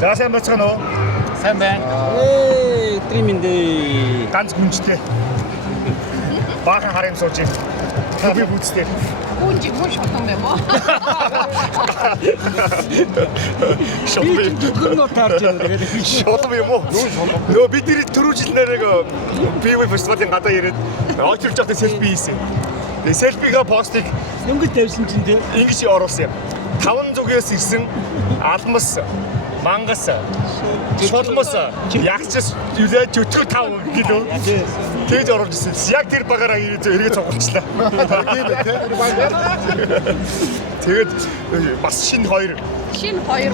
За сайн бацгаана уу? Сайн байна. Триминдээ. Ганц хүнжтэй. Баахан харин сууж юм. Би бүцтэй. Гүнжи мөн шатсан юм уу? Шотби. Гүнөө таарч байгаа. Шотби юм уу? Нөө бидний түрүү жил нэрэг PV фестивалийн гадаа ирээд очирч явахдаа селфи хийсэн. Тэгээ селфига постыг Өнгөд тавьсан чинь тий. ингэж оруулсан юм. 5 зүгээс ирсэн алмас, мангас, шулмас, ягчс юлээ өтгөө 5 гэлөө. Тэгж оруулж ирсэн. Яг тэр багаараа эргээ цугулчлаа. Тэгээд бас шинэ хоёр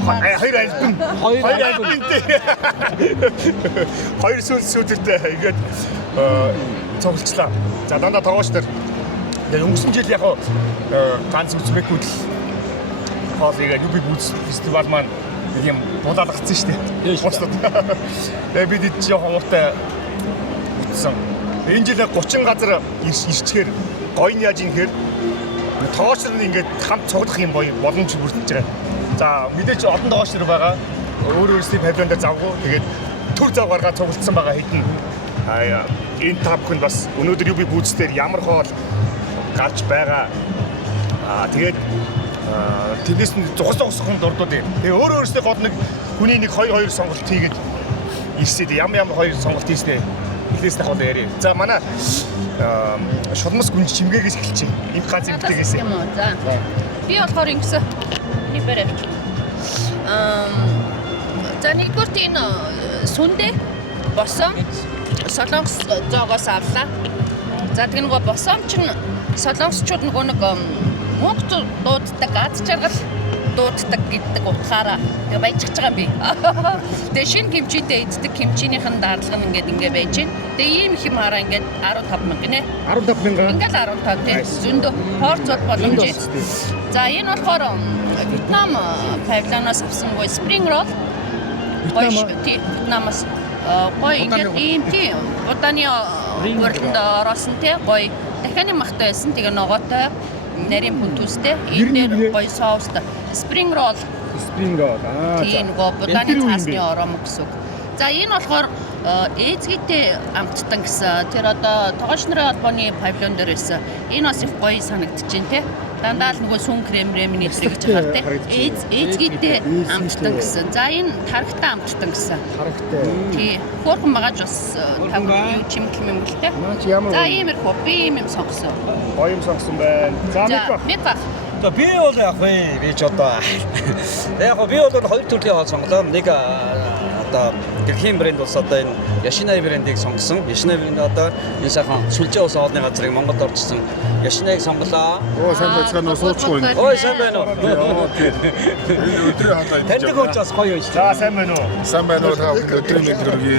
баг. Хоёр альбом. Хоёр альбомтэй. Хоёр сүүлдээ ингээд цугулчлаа. За дандаа тоогооч нар. Тэгээд өнгөрсөн жил яг ганц үзмэхгүй л хоолыг юби бүз фестивал маань нэг юм дулаалгацсан шүү дээ. Буучлаад. Тэгээд бид жоохон ууртай үзсэн. Энэ жил 30 газар ирчгээр гоё нь яаж юм хэр тоогооч нар ингээд хамт цуглах юм боломж бүрдэж байгаа. За мэдээч олон тоогооч нар байгаа. Өөр өөрсдийн павильон дээр завгүй. Тэгээд төр зав гаргаад цуглдсан байгаа хэдэн. Энэ тавхын бас өнөөдөр юби бүзээр ямар хоол гарч байгаа. Тэгээд тэрнээс нь зугасхан дурдууд юм. Тэгээ өөр өөрсдөө гол нэг хүний нэг хоёр сонголт хийгээд ирсээд ямар хоёр сонголт хийснэ. Эхлээс нь хол яриа. За манай шулмас гүнж чимгээгээс эхэлчихэ. Инх ганц имтгээс. юм уу? За. Би болохоор ингэсэн. Нибэрэ. За нэгдүгээр энэ сүндэ босон солонгос зоогоос авлаа. За тэг нөгөө босон чинь солонгосчууд нөгөө нэг Монгол дууддаг, аз жаргал дууддаг гэдэг утгаараа тэгээ баяжж байгаа юм би. Тэгээ шинэ кимчитэй эздэг кимчийнийхэн дардлага нь ингээд байж байна. Тэгээ ийм их юм хараа ингээд 15,000 гинэ. 15,000. Ингээд 15 тийм зөндөө порцууд боломжтой. За энэ болохоор Вьетнам павильоноос авсан гой spring roll. Вьетнамаас гой ингээд ийм тийм Буданы уралд ороосон тий гой дахианы махтай байсан. Тэгээ ногоотой нарийн бүнтүүстэй энэ гоё соустай spring roll тийм нөгөө Буданы цаасны ором гэсэн. За энэ болохоор ээзгийтэй амттан гэсэн. Тэр одоо тоогооч нарын холбооны павильон дээр байсан. Энэ бас их гоё санагдчихээн тий. Дандаа л нөгөө сүн крем-ремний зэрэг гэж байгаа тий. Ээзгийтэй амттан гэсэн. За энэ тархтай амттан гэсэн. Харагтай. Тий. Хөөрхөн багаж бас тав юу чимгэл юм л тий. За иймэрхүү би юм сонгосон. Гоё юм сонгосон байна. За Мика. Би бол яг би ч одоо яг би бол хоёр төрлийн хоол сонголоо. Нэг одоо дэлхийн брэнд ус одоо энэ Яшинай брэндийг сонгосон. Яшинай брэнд одоо энэ сайхан сүлжээ ус оолны газрыг Монголд орчсон. Яшинайг сонголоо. Оо сайн байцгаана уу суучихгүй. Ой сайн байна уу? Өдрийн хаалаа. Таньдаг хүн ч бас гоё юм шүү. За сайн байна уу? Сайн байна уу та өдрийн мэд хүргэе.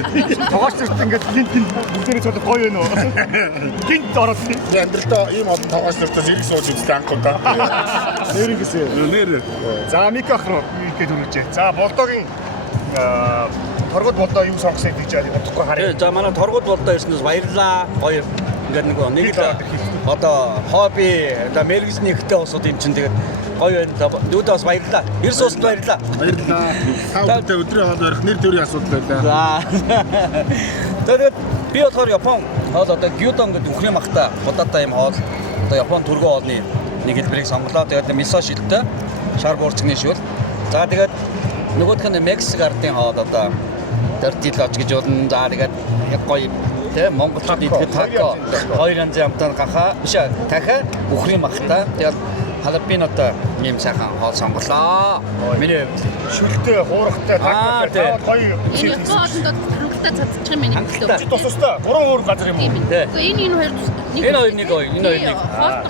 Тоогооч нарт ингээд гинт бүгдээрээ цолох гоё байна уу? Гинт ороод тий. Би амьдралдаа ийм олон тоогооч нартаас ирэх сууж үзлээ анхудаа. Нэр ингэсэн. Нэр. За микрофон ихэд үргэлжээ. За болдогийн торгод болдоо юу сонгосон гэж бодохгүй харъя. За манай торгууд болдоо ирснээс баярлаа. Гоё ингээд нэг л одоо хобби одоо мэрэгжлийн ихтэй усууд юм чинь тэгээд гоё байна. Дүүдээ бас баярлаа. Эрс усд баярлаа. Баярлалаа. Та бүхэн өдрийн хаалаа өрөх нэр төрийн асуудал байлаа. За. Тэгээд би болохоор Япон хоол одоо гюдон гэдэг үхрийн махтай удаатай юм хоол. Одоо Япон түргэн хоолны нэг хэлбэрийг сонголоо. Тэгээд мисо шилтэй, шар буурцгны шүүл. За тэгээд нөгөөх нь Мексик ардын хоол одоо dirty lodge гэж болно. За тэгээд яг гоё тэ Монголд идэхэд тако 200 амтан гахаа биш дахиад үхрийн махтай. Тэгээд халапинотой юм сайхан хоол сонголоо. Миний Шүлтэй, хуурахтай, тактай гоё Энэ хоолндод хангалттай цацчих юм байна. чи тусустай 3 өөр газар юм уу? Энэ хоёр энэ хоёр нэг гоё. Энэ хоёр нэг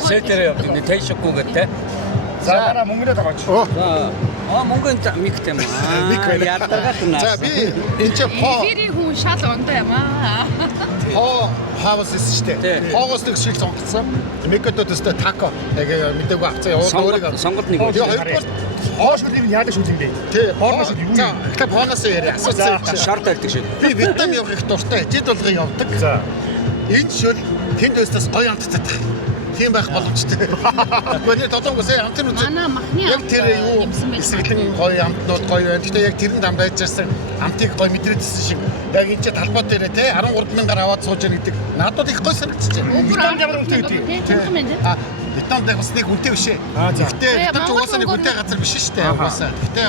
сетэр явд энэ тэйшгүй гэдэг. За манай мөнгөний тоогооч. Мөнгөний миктэй юм аа. Мик байна. Ядаргаад байна. За би энэ ч эфирийн хүн шал ондоо юм аа. хаавс шүү дээ. Хоогоос нэг шиг сонгоцсон. Микотод өстө тако. Яг мэдээгүй авцаа өөрийг сонголт нэг. Тэгээ хоёрдугаар Хоо шүлийг яадаг шүл юм бэ? тий Хоорно шүл юу? За ихтэй хоогоос яриа асуусан. Шарт байдаг шүү. Би Вьетнам явах их дуртай. Жид болгоо явдаг. За. Энэ шөл тэнд өстөс гоё амтттай. тийм байх боломжтой. Гэхдээ толгоос хамтын үзэл. Манай махны Яг тэр юу эсгэлэн гоё амтнууд гоё байна. Гэхдээ яг тэрэнд ам байж байсан амтыг гоё мэдрээдсэн шиг. Яг энэ ч талбай дээр те 13,000-аар аваад сууж яах гэдэг. Надад их гоё санагдчихжээ. Битанд ямар үнэтэй гэдэг. Тийм. Бетонд яг бас нэг үнэтэй биш ээ. Гэхдээ бетон ч угаасаа нэг үнэтэй газар биш шүү дээ. Угаасаа. Гэхдээ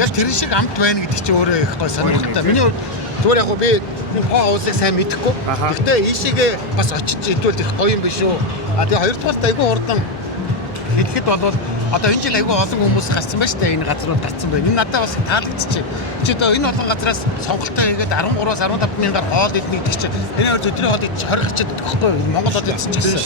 яг тэрэн шиг амт байна гэдэг чинь өөрөө их гоё санагдав. Миний хувьд зүгээр яг би хоо уусыг сайн мэдэхгүй. Гэхдээ ийшээгээ бас очиж идвэл их гоё юм биш үү? Тэгээ хоёрдугаар айгүй хурдан хэд болвол одоо энэ жил айгүй олон хүмүүс гарсан байна шүү дээ. Энэ газрууд гарсан байна. Энэ надад бас таалагдчихэ. Чи одоо энэ олон газраас сонголтоо хийгээд 13-аас 15,000-аар хоол идэх гэдэг чинь энэ хоёр өдрийн хоол идчих 20 гарчаад байдаг байхгүй юу? Монгол хоол идчих гэсэн.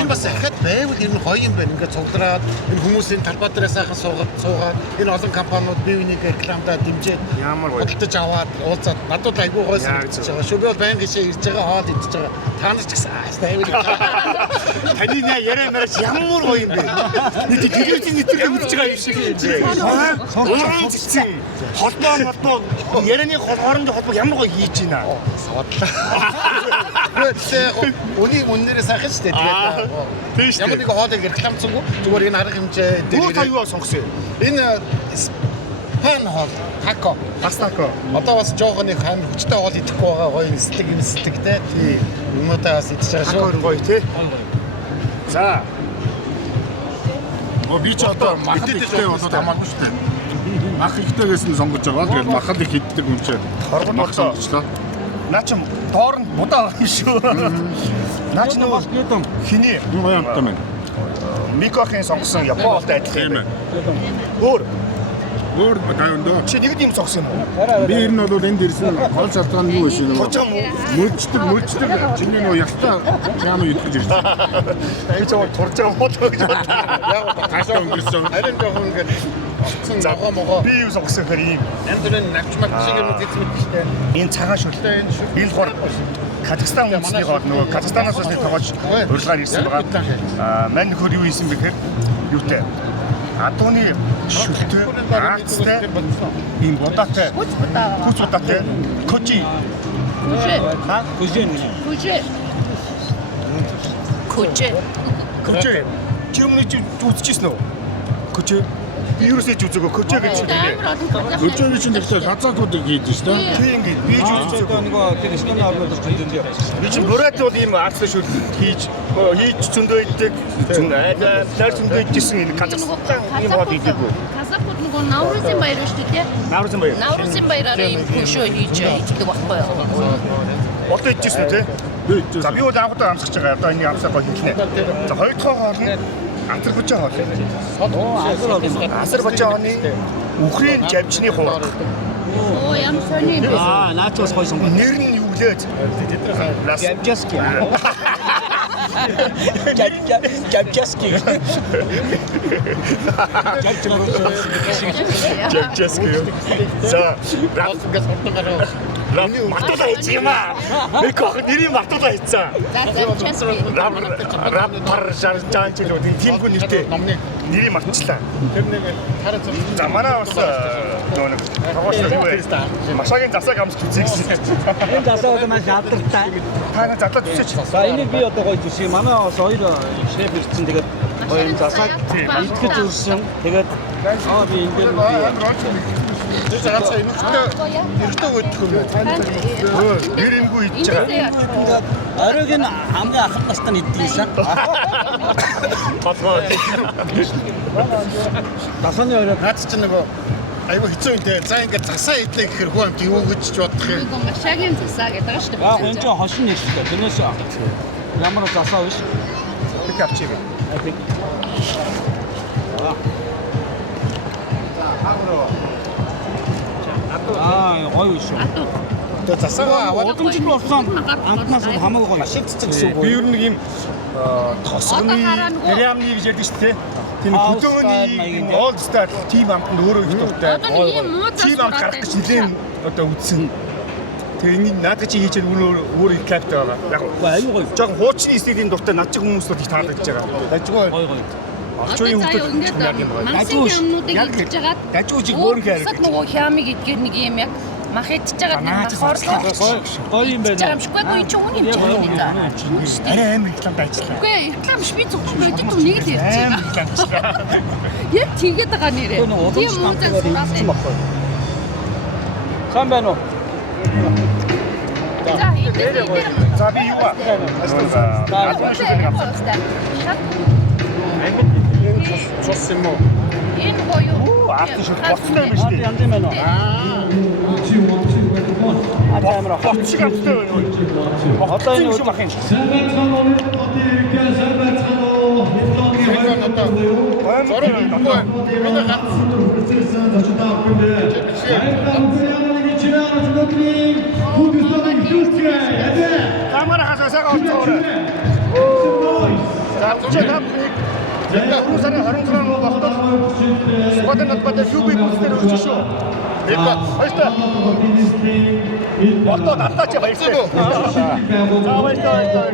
Энэ бас ахад байвал энэ гоё юм байна. Ингээд цуглараад энэ хүмүүсийн талбай дээр сайхан суугаад энэ олон компаниуд бие бинийгээ рекламдаа дэмжиж Ямар гоё. худалдаж аваад уулзаад надад айгүй гоё санагдаж байгаа. Шүү би бол байнга ишээ ирж байгаа хоол идчихэж байгаа. Та нар ч гэсэн байвал Таны нэ яриа мараач ямар гоё юм бэ? Нэг телевизийн нэвтрүүлэг үзэж байгаа юм шиг юм чи. Уран зэгцэн холбоо ярианы хоорондын холбоо ямар гоё хийж байна. Гэхдээ үнийг үннээрээ сайхан шүү дээ. Тийм шүү. Ямар нэг хоолыг рекламцсангүй зүгээр энэ арга хэмжээ Өөр та юу сонгосон юм? энэ пан хоол тако Пастако. одоо бас жоохон нэг хан хүчтэй хоол идэхгүй байгаа гоё нисдэг те юмудаа бас идчихэж байгаа шүү. Тако гоё тий. За. Би ч одоо мах ихтэй болоод хамаагүй шүү дээ. Мах ихтэйгээс нь сонгож байгаа. Тэгээд мах их иддэг юм чи. Хоргон Мах болоо. сонгочлоо. Наа чи доорн будаа байгаа юм шүү. Наа чи нөгөө Гүтэн хиний гоё амттай байна. Микохын сонгосон Япон болтой адилхан Тийм юм. ээ. Өөр Өөр тайван чи нэг юм сонгосон юм уу? би ер нь бол энд ирсэн гол шалтгаан нь юу вэ шинэ? Турж юм уу? Мөлждөг чиний нөгөө ялтаа яам идэж ирсэн. Би ч турж юм уу гэж бодлоо. Яг Таашаа өнгөрсөн. харин жоохон ингээд За могоо би юу сонгосон хэр юм. энэ төрлийн навчмаг шиг юм хэлсэн мэт Энэ цагаан шүл. Энэ хор Казахстан үндэсний гол нөгөө Казахстанаас бас нэг тоглож урилгаар ирсэн байгаа. Мань хөр юу хийсэн бэхээр юутай адууны шүлтэй аацтай ийм будаатай хүч будаатай кочи кочи чи өмнө чи үзчихсэн үү кочи би юусээ ч үзээгөө кочи гэж хэлээ Өчигдөр чинь ихтэй хазаакуудыг хийдэж шүү дээ. тийм ингээд би ч үзээгөө нөгөө тэр Эстони орнууд ч энэ дээр. би чи бурайд бол ийм аацтай шүл хийж зөндөө иддэг найр зөндөө идчихсэн энэ Казахстан юм бод идэггүй Казахууд нөгөө Наурузын баяр шүү дээ. Наурузын баяр Наурузын баяраар ийм хөшөө хийж иддэг байхгүй юу? одоо идчихсэн үү те Би за би бол анхудаа амсгаж байгаа одоо энэ амсаа гоё хэлнэ за хоёр дахь хоол нь Азербайджан хоол Азербайджаны Украин жавчны хураг Оо ямар сони юм бэ? Наач бас гоё сонгоо. нэр нь юу лээ Жавжаски. Жавжаски. Жавчэск за ингээд хурдан гараа матула хийчих юм аа нэг хог нэрийн матула хийцаа раппар шаржан ч гэдэг тийм хүн нэртэй номны нэрийг мартчихлаа тэр нэг хараа зөв за манай бас нөгөө нэг тоглож юу вэ машагийн засаг амсч үзье гэсэн Энэ засаа бол маш алдартай. та нар задлаад үзээч За энийг би одоо гоё зүсээ. Манай бас хоёр шеф ирсэн. Тэгээд гоё юм засаг итгэж үрсэн. Тэгээд би ингээд тэр цагаатаа эртөө өгдөг юм. нэрэмгүй идж байгаа оройг нь хамгийн анх настай идчихсэн. толгой Дасаны орой Наад чинь нөгөө айгүй хэцүү юм те. За ингээд засаа идлээ гэхэр хөө амт юу гэж бодох юм. Нөгөө машагийн засаа гэдэг байгаа шүү яг дээ. энэ чинь хошин нэрштэй. Тэрнээс ямар засаа биш. их авчиг Гоё биш үү? Тэгээ засаагаа аваад Удамжинд болсон амтнаас хамаагүй гоё. Машин цэцэг гэсэн үг би үү? ер нь ийм тосгоны реамны гэж ярьдаг шүү дээ тийм хөдөөний all star team амтанд өөрөө их дуртай Одоо нэг юм муу team амт гарах гэж нэлээд одоо үдсэн тэгээ ингэ наадах чи хийчихэд өөр их каптай байгаа яг Аюу гоё. жоохон хуучны стилийн дуртай над чиг хүмүүс бол их таалагдж байгаа дажгүй Гоё гоё. орчууны хүмүүс ингээд мансийн юмнуудыг идэж жагаад дажгүй чиг өөр их Сад нөгөө хямиг идгээр нэг юм яг Мах идчихэж байгаа нэг хорлоо. Гоё юм байна. Жамшгүй гоё ч юм уу юм чинь. Арай амар рекламад ажиллаа. Үгүй реклам биш би зөвхөн бодит үнийг л ярьж Амар байгаа. реклам ажиллаа. Яг тэгээд байгаа нэрээ. Тийм үү зэ. Сайн байна уу? За энэ За би юу аа? Цус юм уу? Энэ гоё. Артын шууд боцтой юм шүү дээ. Янз юм байна уу? Амар ах. Боц шиг амттай байна уу? Одоо энэ Юу бах юм? Камера хасаа гооцоор. За чөтөм. Яг сарын 26 багтал. Сквадын надад юуби бүсдэр өрч шүү. Яг баярлалаа. Бото татаач баярлалаа. За баярлалаа.